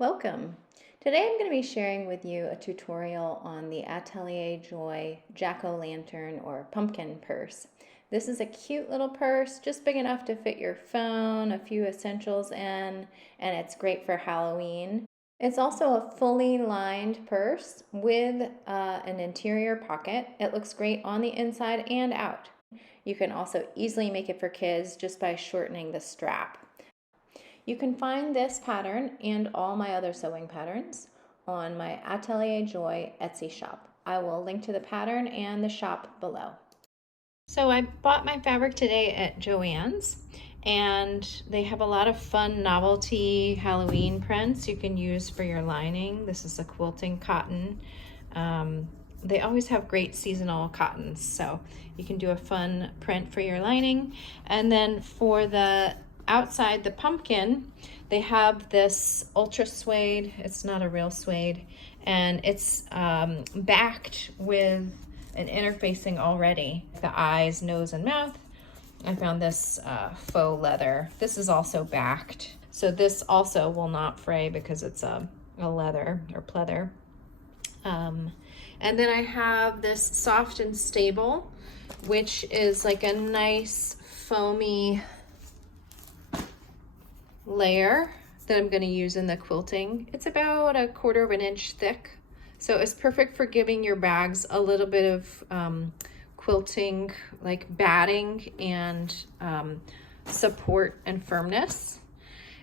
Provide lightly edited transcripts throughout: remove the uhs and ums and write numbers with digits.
Welcome! Today I'm going to be sharing with you a tutorial on the Atelier Joy Jack-o'-lantern or pumpkin purse. This is a cute little purse, just big enough to fit your phone, a few essentials in, and it's great for Halloween. It's also a fully lined purse with an interior pocket. It looks great on the inside and out. You can also easily make it for kids just by shortening the strap. You can find this pattern and all my other sewing patterns on my Atelier Joy Etsy shop. I will link to the pattern and the shop below. So I bought my fabric today at Joann's, and they have a lot of fun novelty Halloween prints you can use for your lining. This is a quilting cotton. They always have great seasonal cottons, so you can do a fun print for your lining. And then for the outside, the pumpkin, they have this ultra suede. It's not a real suede, and it's backed with an interfacing already. The eyes, nose, and mouth. I found this faux leather. This is also backed, so this also will not fray because it's a leather or pleather. And then I have this soft and stable, which is like a nice foamy layer that I'm going to use in the quilting. It's about 1/4 of an inch thick, so it's perfect for giving your bags a little bit of quilting, like batting and support and firmness.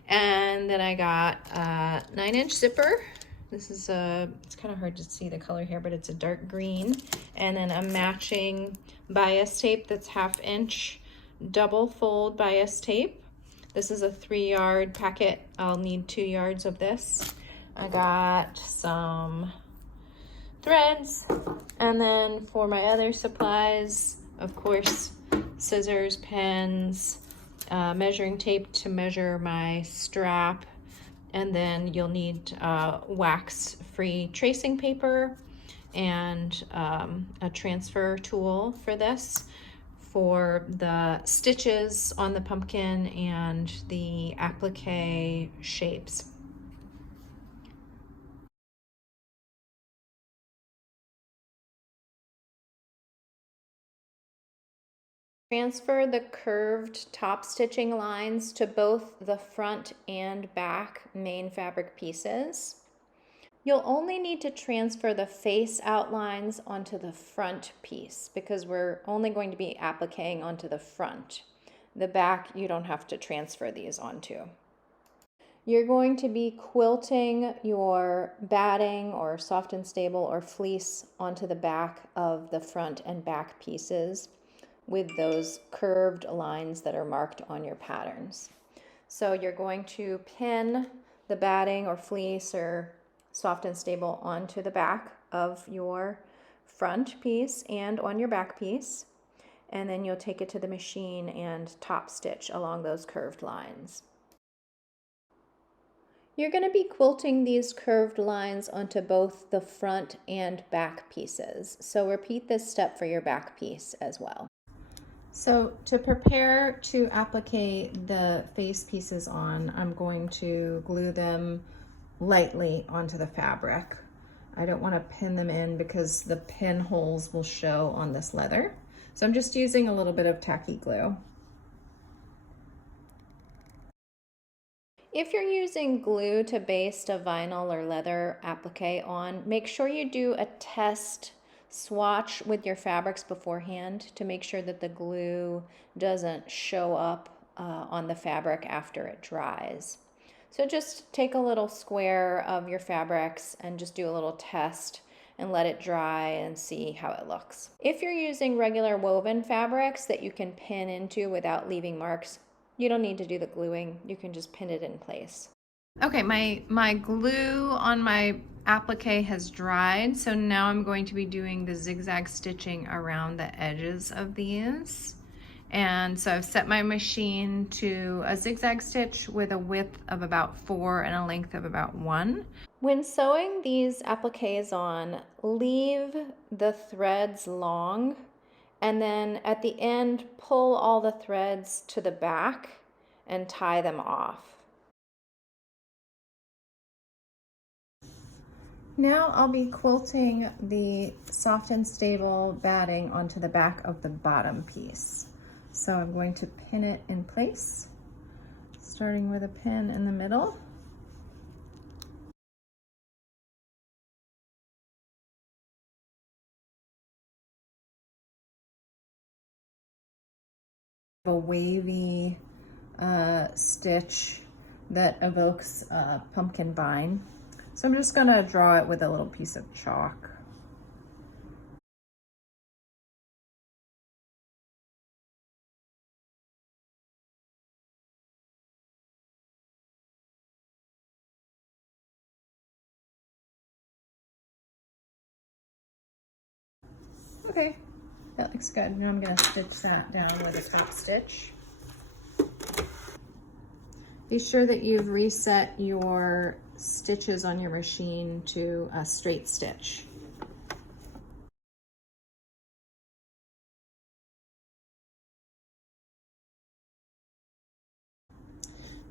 And then I got a 9-inch zipper. This is it's kind of hard to see the color here, but it's a dark green. And then a matching bias tape that's 1/2 inch double fold bias tape. This is a 3-yard packet. I'll need 2 yards of this. I got some threads, and then for my other supplies, of course, scissors, pens, measuring tape to measure my strap, and then you'll need wax-free tracing paper and a transfer tool for this, for the stitches on the pumpkin and the applique shapes. Transfer the curved top stitching lines to both the front and back main fabric pieces. You'll only need to transfer the face outlines onto the front piece because we're only going to be appliquing onto the front. The back, you don't have to transfer these onto. You're going to be quilting your batting or soft and stable or fleece onto the back of the front and back pieces with those curved lines that are marked on your patterns. So you're going to pin the batting or fleece or soft and stable onto the back of your front piece and on your back piece, and then you'll take it to the machine and top stitch along those curved lines. You're going to be quilting these curved lines onto both the front and back pieces, so repeat this step for your back piece as well. So to prepare to applique the face pieces on, I'm going to glue them lightly onto the fabric. I don't want to pin them in because the pin holes will show on this leather. So I'm just using a little bit of tacky glue. If you're using glue to baste a vinyl or leather applique on, make sure you do a test swatch with your fabrics beforehand to make sure that the glue doesn't show up on the fabric after it dries. So just take a little square of your fabrics and just do a little test and let it dry and see how it looks. If you're using regular woven fabrics that you can pin into without leaving marks, you don't need to do the gluing. You can just pin it in place. Okay, my glue on my applique has dried, so now I'm going to be doing the zigzag stitching around the edges of these. And so I've set my machine to a zigzag stitch with a width of about 4 and a length of about 1. When sewing these appliques on, leave the threads long, and then at the end, pull all the threads to the back and tie them off. Now I'll be quilting the soft and stable batting onto the back of the bottom piece. So I'm going to pin it in place, starting with a pin in the middle. A wavy stitch that evokes a pumpkin vine. So I'm just gonna draw it with a little piece of chalk. Okay, that looks good. Now I'm gonna stitch that down with a top stitch. Be sure that you've reset your stitches on your machine to a straight stitch.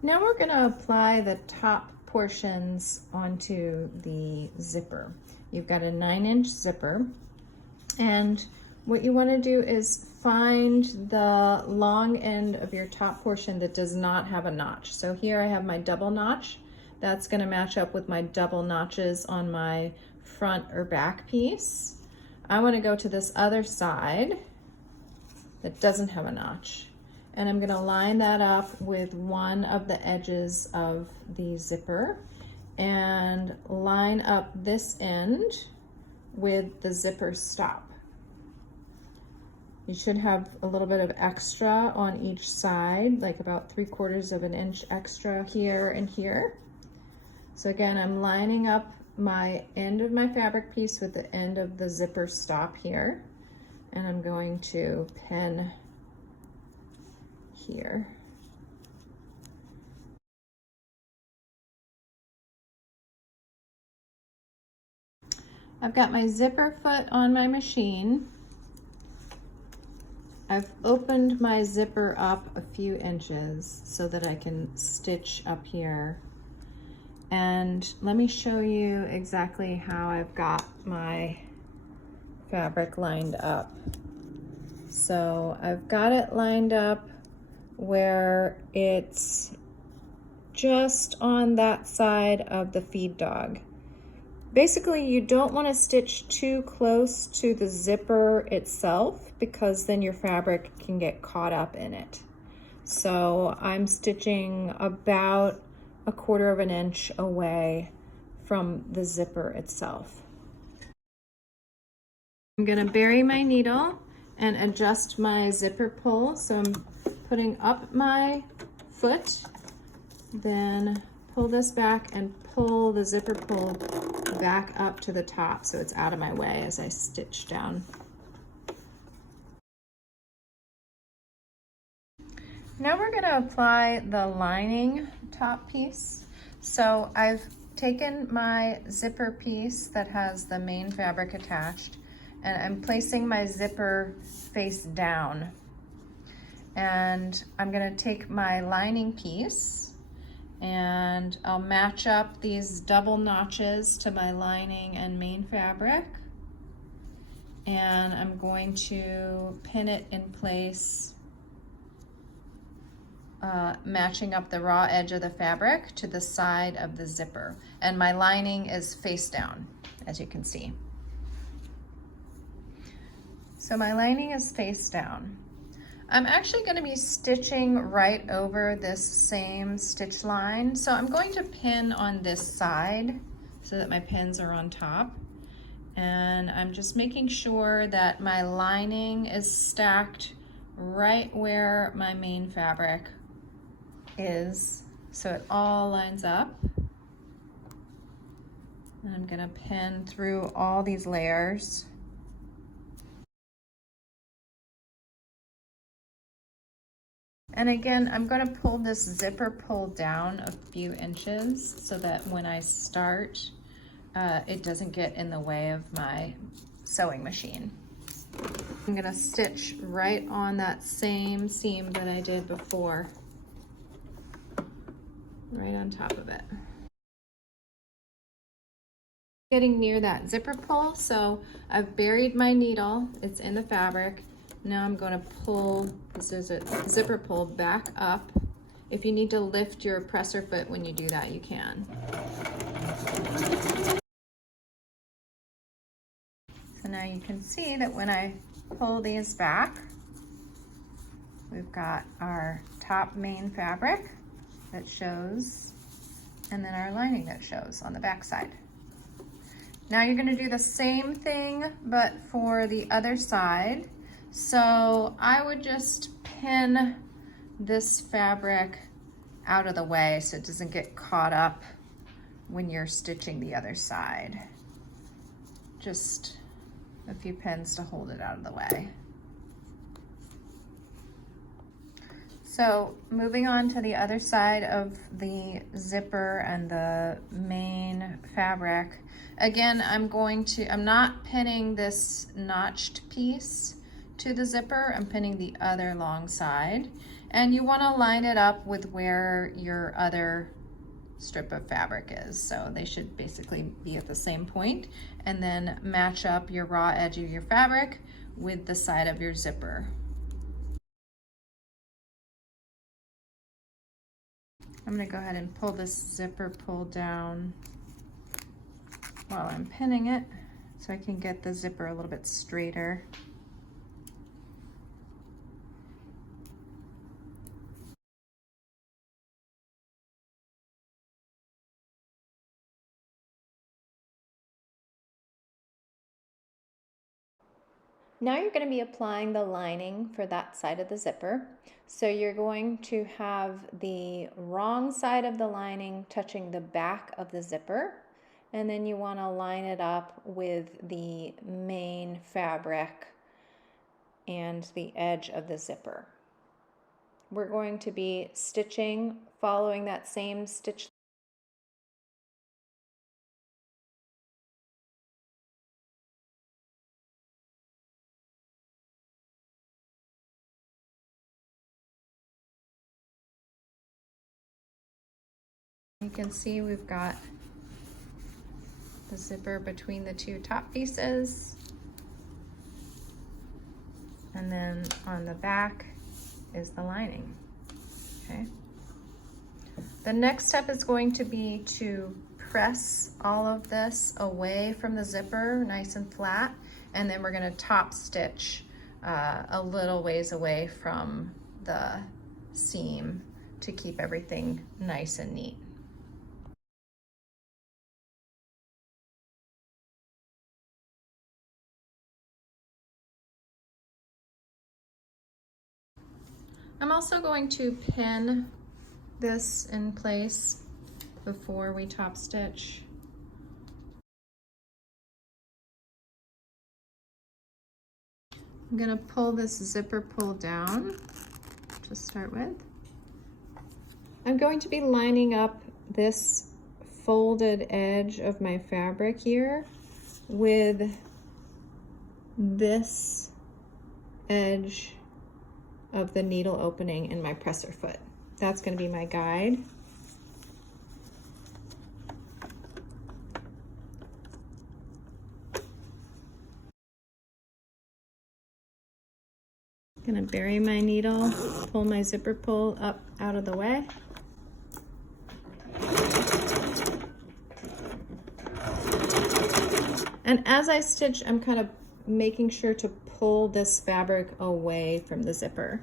Now we're gonna apply the top portions onto the zipper. You've got a 9-inch zipper, and what you wanna do is find the long end of your top portion that does not have a notch. So here I have my double notch. That's gonna match up with my double notches on my front or back piece. I wanna go to this other side that doesn't have a notch. And I'm gonna line that up with one of the edges of the zipper and line up this end with the zipper stop. You should have a little bit of extra on each side, like about 3/4 of an inch extra here and here. So again, I'm lining up my end of my fabric piece with the end of the zipper stop here, and I'm going to pin here. I've got my zipper foot on my machine. I've opened my zipper up a few inches so that I can stitch up here. And let me show you exactly how I've got my fabric lined up. So I've got it lined up where it's just on that side of the feed dog. Basically, you don't want to stitch too close to the zipper itself because then your fabric can get caught up in it. So I'm stitching about 1/4 of an inch away from the zipper itself. I'm going to bury my needle and adjust my zipper pull. So I'm putting up my foot, then pull this back and pull the zipper pull back up to the top so it's out of my way as I stitch down. Now we're going to apply the lining top piece. So I've taken my zipper piece that has the main fabric attached, and I'm placing my zipper face down. And I'm going to take my lining piece and I'll match up these double notches to my lining and main fabric, and I'm going to pin it in place, matching up the raw edge of the fabric to the side of the zipper, and my lining is face down, as you can see. So my lining is face down. I'm actually going to be stitching right over this same stitch line. So I'm going to pin on this side so that my pins are on top. And I'm just making sure that my lining is stacked right where my main fabric is, so it all lines up. And I'm going to pin through all these layers. And again, I'm going to pull this zipper pull down a few inches so that when I start, it doesn't get in the way of my sewing machine. I'm going to stitch right on that same seam that I did before, right on top of it. Getting near that zipper pull, so I've buried my needle, it's in the fabric. Now I'm going to pull, this is a zipper pull, back up. If you need to lift your presser foot when you do that, you can. So now you can see that when I pull these back, we've got our top main fabric that shows, and then our lining that shows on the back side. Now you're gonna do the same thing, but for the other side. So I would just pin this fabric out of the way so it doesn't get caught up when you're stitching the other side. Just a few pins to hold it out of the way. So moving on to the other side of the zipper and the main fabric. Again, I'm not pinning this notched piece to the zipper, I'm pinning the other long side. And you wanna line it up with where your other strip of fabric is. So they should basically be at the same point, and then match up your raw edge of your fabric with the side of your zipper. I'm gonna go ahead and pull this zipper pull down while I'm pinning it so I can get the zipper a little bit straighter. Now you're going to be applying the lining for that side of the zipper. So you're going to have the wrong side of the lining touching the back of the zipper, and then you want to line it up with the main fabric and the edge of the zipper. We're going to be stitching following that same stitch. You can see we've got the zipper between the two top pieces, and then on the back is the lining. Okay. The next step is going to be to press all of this away from the zipper, nice and flat, and then we're going to top stitch a little ways away from the seam to keep everything nice and neat. I'm also going to pin this in place before we top stitch. I'm going to pull this zipper pull down to start with. I'm going to be lining up this folded edge of my fabric here with this edge of the needle opening in my presser foot. That's going to be my guide. I'm going to bury my needle, pull my zipper pull up out of the way. And as I stitch, I'm kind of making sure to pull this fabric away from the zipper.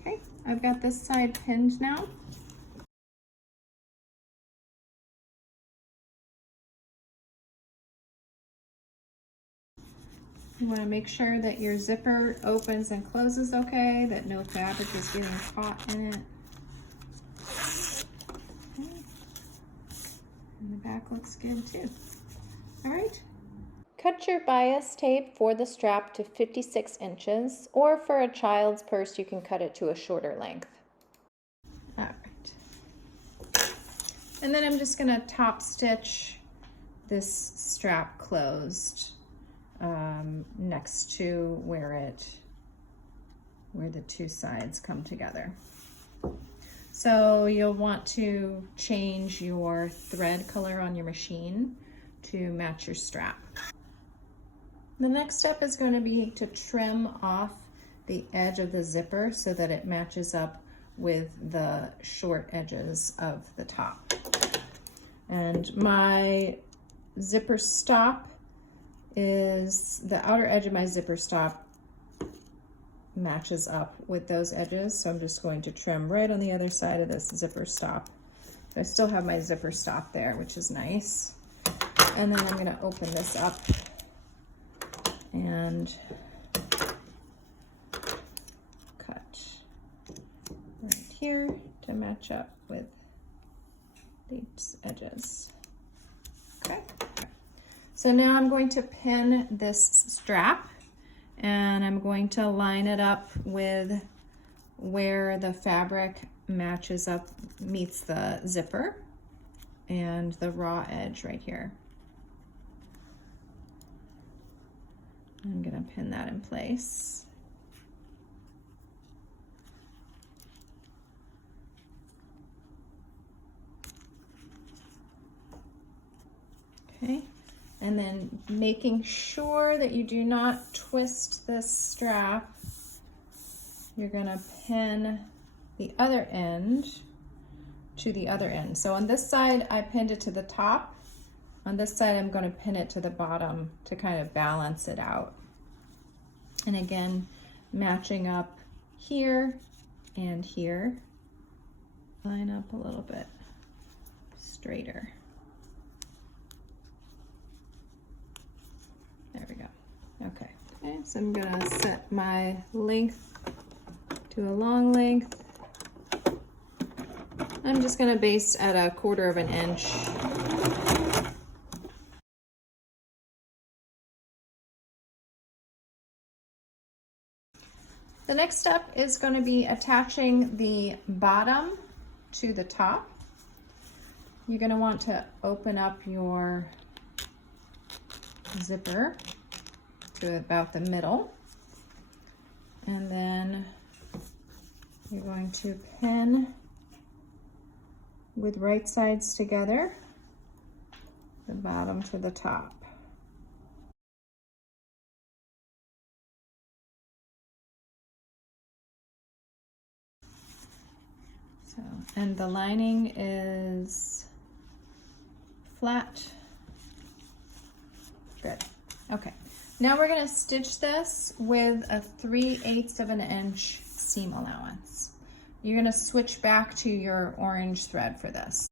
Okay, I've got this side pinned now. You want to make sure that your zipper opens and closes okay, that no fabric is getting caught in it. Okay. And the back looks good too. All right. Cut your bias tape for the strap to 56 inches, or for a child's purse, you can cut it to a shorter length. All right. And then I'm just gonna top stitch this strap closed next to where the two sides come together. So you'll want to change your thread color on your machine to match your strap. The next step is going to be to trim off the edge of the zipper so that it matches up with the short edges of the top. And my zipper stop is, the outer edge of my zipper stop matches up with those edges. So I'm just going to trim right on the other side of this zipper stop. So I still have my zipper stop there, which is nice. And then I'm going to open this up and cut right here to match up with these edges. Okay. So now I'm going to pin this strap and I'm going to line it up with where the fabric matches up, meets the zipper and the raw edge right here. I'm going to pin that in place. Okay, and then making sure that you do not twist this strap, you're going to pin the other end to the other end. So on this side, I pinned it to the top. On this side, I'm going to pin it to the bottom to kind of balance it out. And again, matching up here and here. Line up a little bit straighter. There we go. Okay. Okay, so I'm going to set my length to a long length. I'm just going to base at 1/4 inch. The next step is going to be attaching the bottom to the top. You're going to want to open up your zipper to about the middle, and then you're going to pin with right sides together, the bottom to the top. So, and the lining is flat. Good. Okay. Now we're going to stitch this with a 3/8 inch seam allowance. You're going to switch back to your orange thread for this.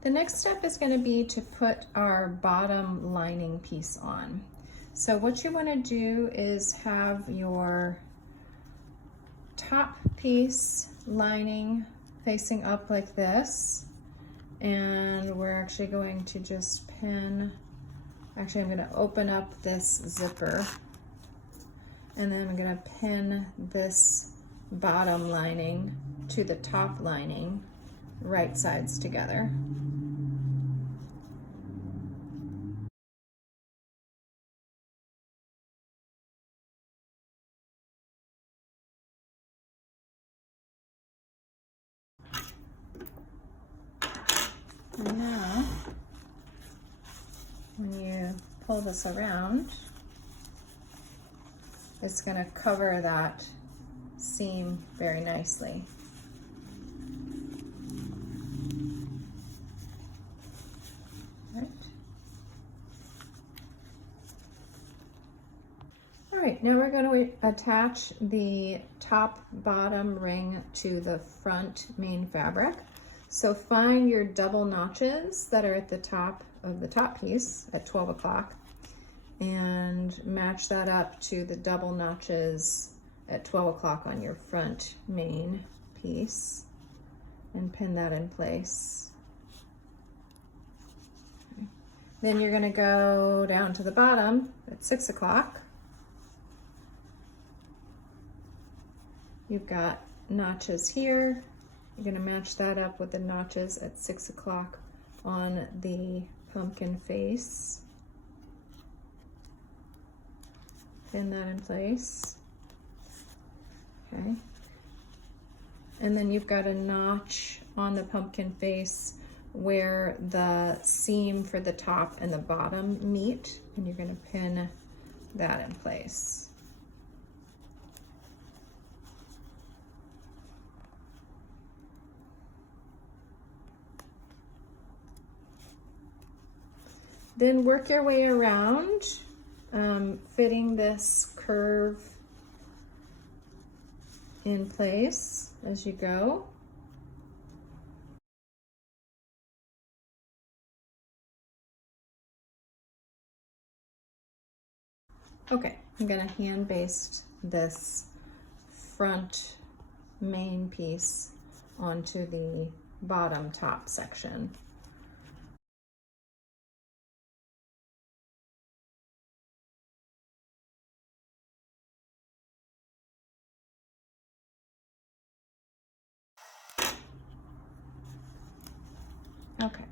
The next step is going to be to put our bottom lining piece on. So what you want to do is have your top piece lining facing up like this, and we're actually going to just pin, actually I'm going to open up this zipper, and then I'm going to pin this bottom lining to the top lining, right sides together. And now, when you pull this around, it's going to cover that seam very nicely. Right. All right, now we're going to attach the top bottom ring to the front main fabric. So find your double notches that are at the top of the top piece at 12 o'clock and match that up to the double notches at 12 o'clock on your front main piece and pin that in place. Okay. Then you're going to go down to the bottom at 6 o'clock. You've got notches here. You're going to match that up with the notches at 6 o'clock on the pumpkin face. pin that in place. Okay. And then you've got a notch on the pumpkin face where the seam for the top and the bottom meet, and you're going to pin that in place. Then work your way around, fitting this curve in place as you go. Okay, I'm gonna hand baste this front main piece onto the bottom top section. Okay.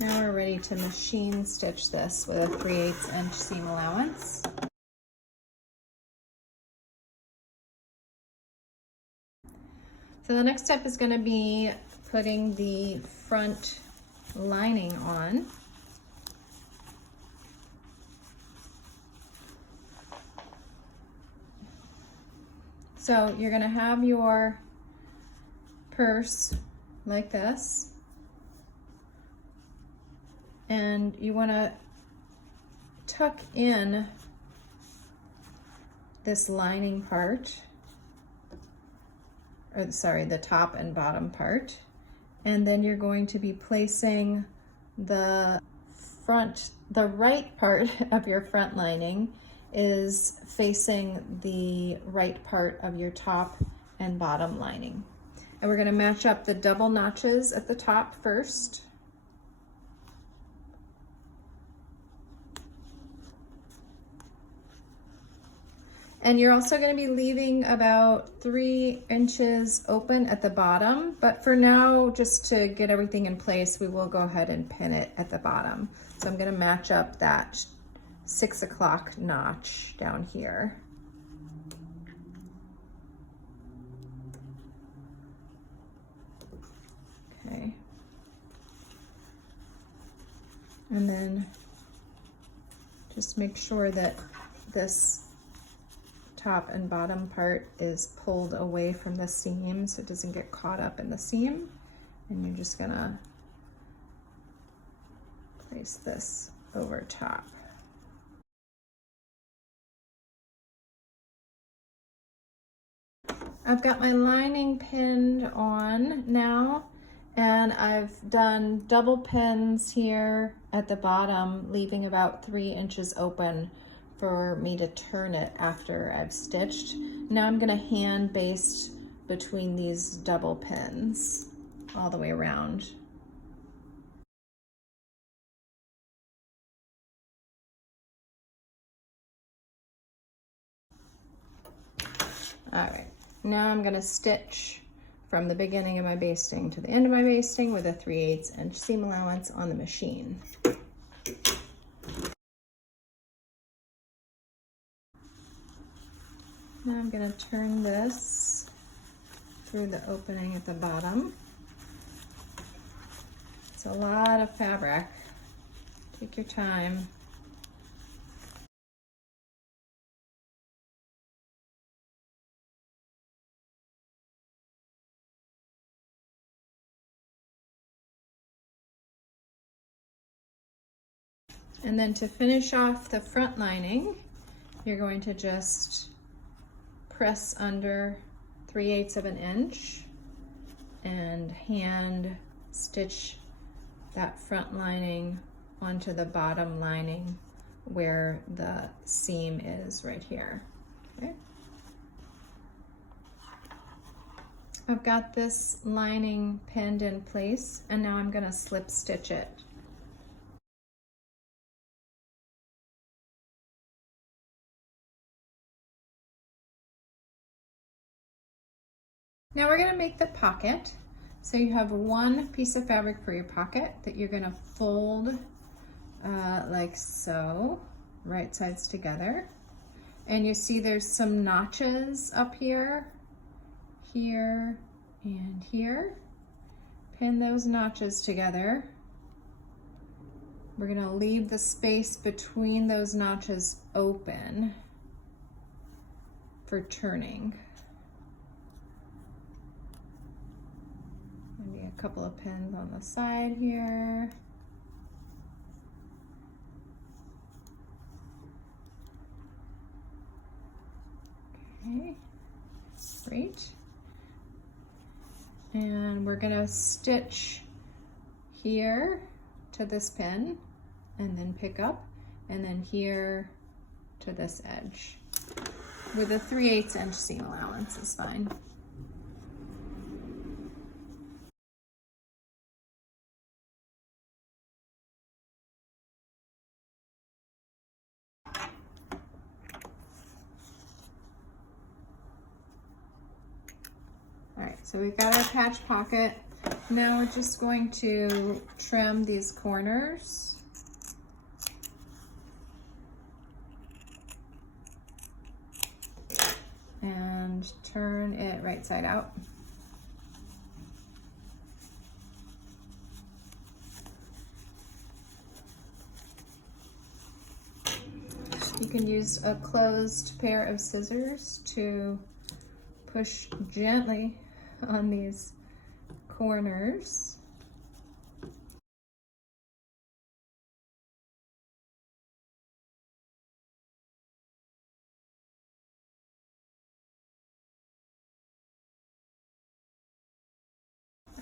Now we're ready to machine stitch this with a 3/8 inch seam allowance. So the next step is going to be putting the front lining on. So you're going to have your purse like this, and you want to tuck in this lining part, or sorry, the top and bottom part, and then you're going to be placing the right part of your front lining is facing the right part of your top and bottom lining. And we're going to match up the double notches at the top first. And you're also going to be leaving about 3 inches open at the bottom, but for now, just to get everything in place, we will go ahead and pin it at the bottom. So I'm going to match up that 6 o'clock notch down here. Okay. And then just make sure that this top and bottom part is pulled away from the seam so it doesn't get caught up in the seam. And you're just gonna place this over top. I've got my lining pinned on now, and I've done double pins here at the bottom, leaving about 3 inches open for me to turn it after I've stitched. Now I'm gonna hand baste between these double pins all the way around. All right, now I'm gonna stitch from the beginning of my basting to the end of my basting with a 3/8 inch seam allowance on the machine. Now I'm going to turn this through the opening at the bottom. It's a lot of fabric. Take your time. And then to finish off the front lining, you're going to just press under 3/8 of an inch and hand stitch that front lining onto the bottom lining where the seam is right here. Okay. I've got this lining pinned in place, and now I'm going to slip stitch it. Now we're going to make the pocket. So you have one piece of fabric for your pocket that you're going to fold like so, right sides together. And you see there's some notches up here, here, and here. Pin those notches together. We're gonna leave the space between those notches open for turning. Maybe a couple of pins on the side here. Okay, great. And we're gonna stitch here to this pin and then pick up, and then here to this edge. With a 3/8 inch seam allowance is fine. All right, so we've got our patch pocket. Now we're just going to trim these corners. And turn it right side out. You can use a closed pair of scissors to push gently on these corners.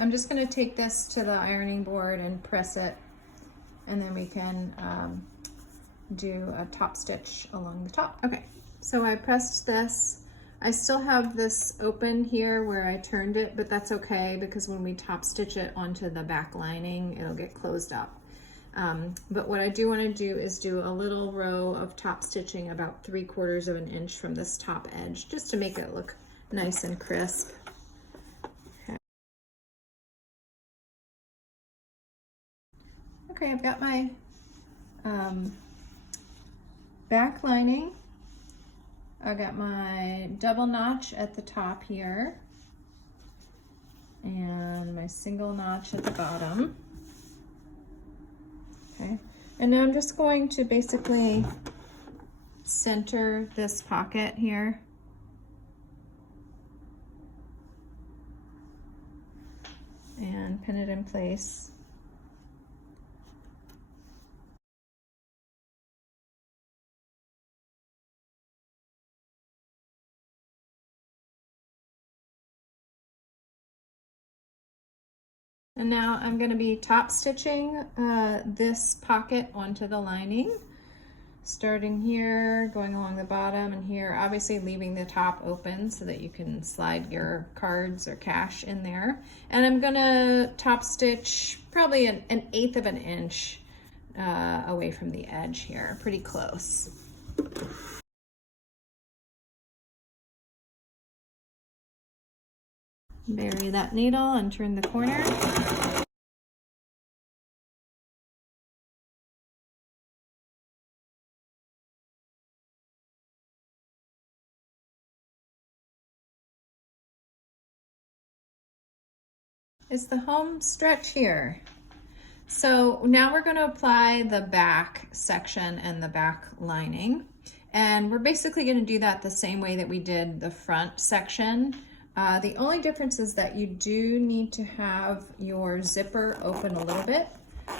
I'm just going to take this to the ironing board and press it, and then we can do a top stitch along the top. Okay, so I pressed this. I still have this open here where I turned it, but that's okay because when we top stitch it onto the back lining, it'll get closed up. But what I do want to do is do a little row of top stitching about 3/4 of an inch from this top edge, just to make it look nice and crisp. Okay, I've got my back lining. I got my double notch at the top here and my single notch at the bottom. Okay, and now I'm just going to basically center this pocket here. And pin it in place. And now I'm going to be top stitching this pocket onto the lining, starting here, going along the bottom and here, obviously leaving the top open so that you can slide your cards or cash in there. And I'm going to top stitch probably an 1/8 of an inch away from the edge here, pretty close. Bury that needle and turn the corner. Is the home stretch here. So now we're going to apply the back section and the back lining. And we're basically going to do that the same way that we did the front section. The only difference is that you do need to have your zipper open a little bit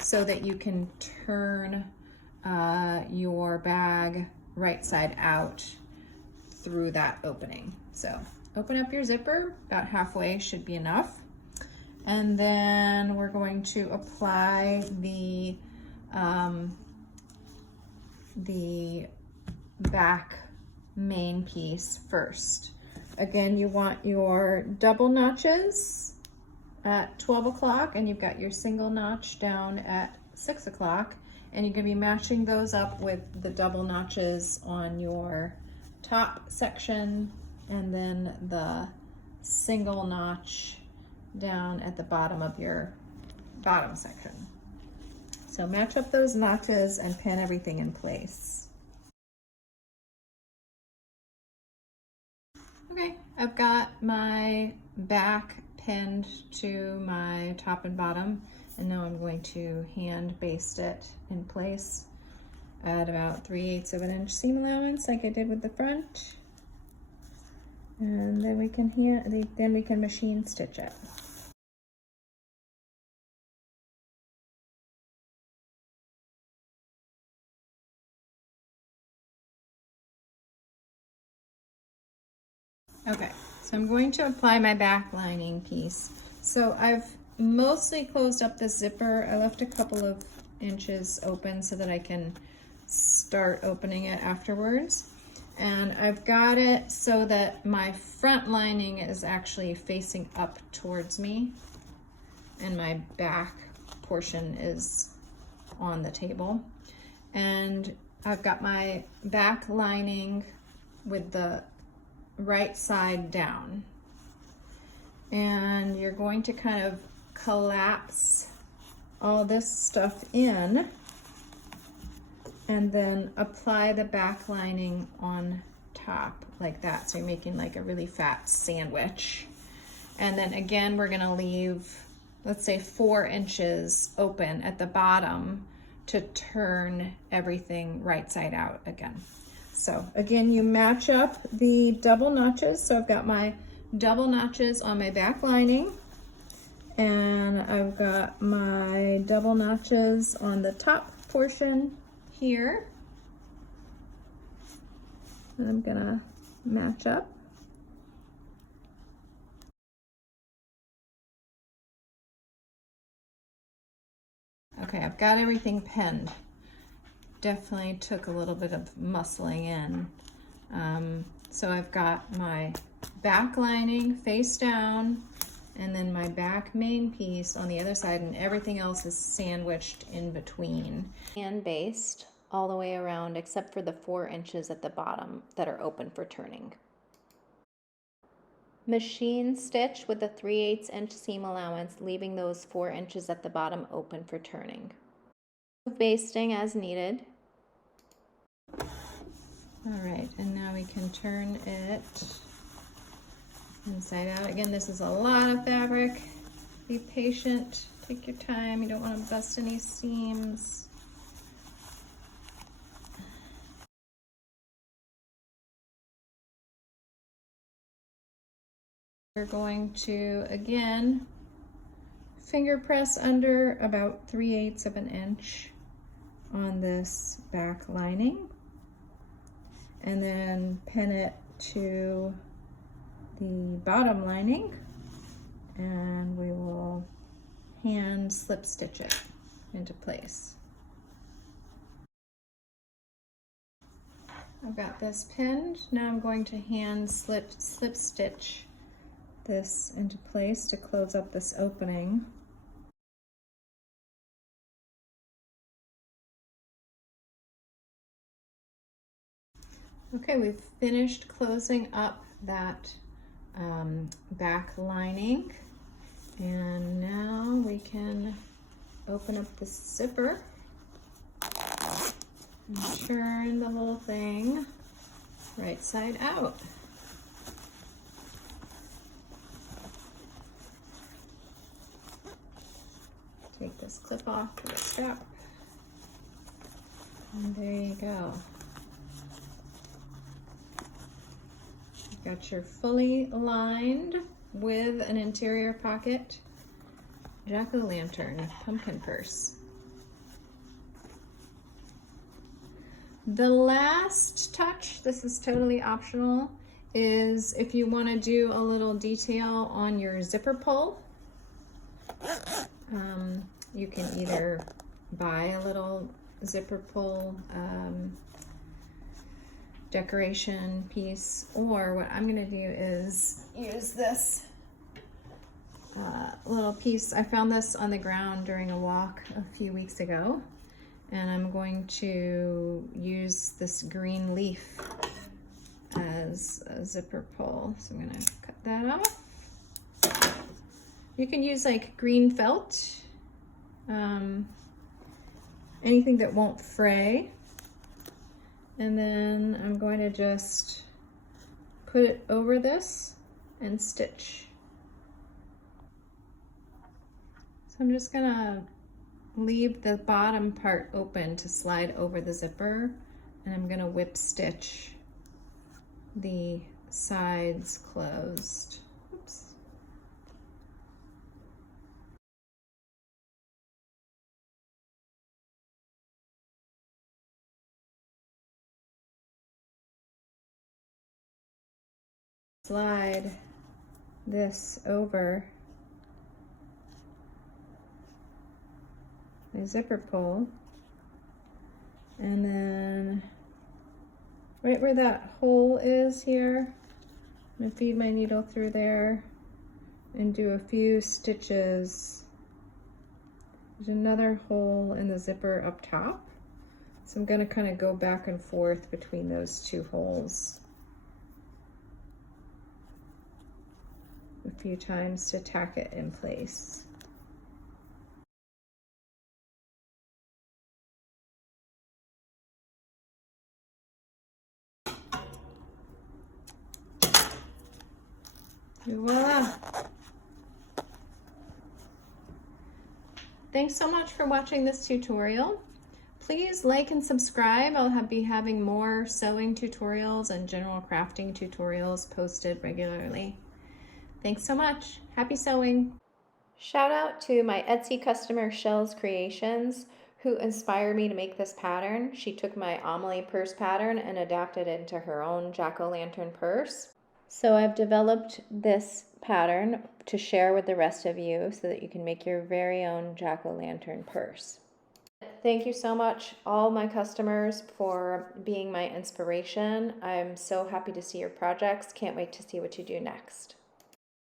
so that you can turn your bag right side out through that opening. So open up your zipper, about halfway should be enough. And then we're going to apply the back main piece first. Again, you want your double notches at 12 o'clock and you've got your single notch down at 6 o'clock, and you're going to be matching those up with the double notches on your top section and then the single notch down at the bottom of your bottom section. So match up those notches and pin everything in place. Okay, I've got my back pinned to my top and bottom, and now I'm going to hand baste it in place at about 3/8 of an inch seam allowance like I did with the front. And then we can machine stitch it. Okay, so I'm going to apply my back lining piece. So I've mostly closed up the zipper. I left a couple of inches open so that I can start opening it afterwards. And I've got it so that my front lining is actually facing up towards me and my back portion is on the table. And I've got my back lining with the right side down. And you're going to kind of collapse all this stuff in and then apply the back lining on top like that. So you're making like a really fat sandwich. And then again, we're gonna leave, let's say 4 inches open at the bottom to turn everything right side out again. So again, you match up the double notches. So I've got my double notches on my back lining, and I've got my double notches on the top portion here. And I'm gonna match up. Okay, I've got everything pinned. Definitely took a little bit of muscling in. So I've got my back lining face down and then my back main piece on the other side, and everything else is sandwiched in between. And based all the way around except for the 4 inches at the bottom that are open for turning. Machine stitch with a 3/8 inch seam allowance, leaving those 4 inches at the bottom open for turning. Basting as needed. All right, and now we can turn it inside out. Again, this is a lot of fabric. Be patient, take your time. You don't want to bust any seams. We're going to, again, finger press under about 3/8 of an inch on this back lining, and then pin it to the bottom lining, and we will hand slip stitch it into place. I've got this pinned. Now I'm going to hand slip stitch this into place to close up this opening. Okay, we've finished closing up that back lining, and now we can open up the zipper and turn the whole thing right side out. Take this clip off to the strap, and there you go. Got your fully lined with an interior pocket jack-o'-lantern pumpkin purse. The last touch, this is totally optional, is if you want to do a little detail on your zipper pull. You can either buy a little zipper pull decoration piece, or what I'm going to do is use this little piece. I found this on the ground during a walk a few weeks ago, and I'm going to use this green leaf as a zipper pull. So I'm going to cut that off. You can use like green felt, anything that won't fray. And then I'm going to just put it over this and stitch. So I'm just gonna leave the bottom part open to slide over the zipper, and I'm gonna whip stitch the sides closed. Oops. Slide this over my zipper pull, and then right where that hole is here, I'm gonna feed my needle through there and do a few stitches. There's another hole in the zipper up top, so I'm gonna kind of go back and forth between those two holes a few times to tack it in place. Voila! Thanks so much for watching this tutorial. Please like and subscribe. I'll be having more sewing tutorials and general crafting tutorials posted regularly. Thanks so much. Happy sewing. Shout out to my Etsy customer Shells Creations, who inspired me to make this pattern. She took my Amelie purse pattern and adapted it into her own jack-o'-lantern purse. So I've developed this pattern to share with the rest of you so that you can make your very own jack-o'-lantern purse. Thank you so much, all my customers, for being my inspiration. I'm so happy to see your projects. Can't wait to see what you do next.